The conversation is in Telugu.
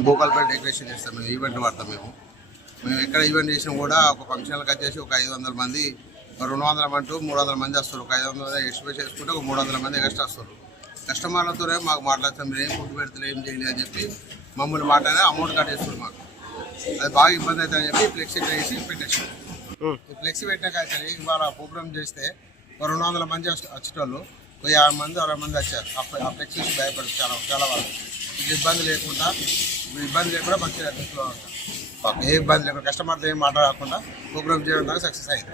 మేము భూకాలపై డెకరేషన్ చేస్తాం. మేము ఈవెంట్ వాడతాం. మేము ఎక్కడ ఈవెంట్ చేసినా కూడా ఒక ఫంక్షన్లకు వచ్చేసి ఒక 500 మంది 200 అంటూ 300 మంది వస్తారు. ఒక 500 మంది ఎక్స్పెక్ట్ చేసుకుంటే ఒక 300 మంది ఎక్స్ట్రా వస్తారు. కస్టమర్లతోనే మాకు మాట్లాడతాం, మీరు ఏం ఫుడ్ పెడతలే ఏం చేయలేదు అని చెప్పి మమ్మల్ని మాట్లాడే అమౌంట్ కట్టేస్తారు. మాకు అది బాగా ఇబ్బంది అవుతుందని చెప్పి ఫ్లెక్సీ వేసి పెట్టేస్తాం. ఈ ఫ్లెక్సీ పెట్టినాక అయితే ఇవాళ ప్రోగ్రామ్ చేస్తే 200 మంది వచ్చేటోళ్ళు 50 మంది 60 మంది వచ్చారు. ఆ ఫ్లెక్సీ భయపడదు చాలా వాళ్ళు. మీకు ఇబ్బంది లేకుండా మంచిగా అడ్రస్లో ఉంటాం. ఏ ఇబ్బంది లేకుండా కస్టమర్తో ఏం మాట్లాడకుండా ప్రోగ్రామ్ చేయడం సక్సెస్ అయింది.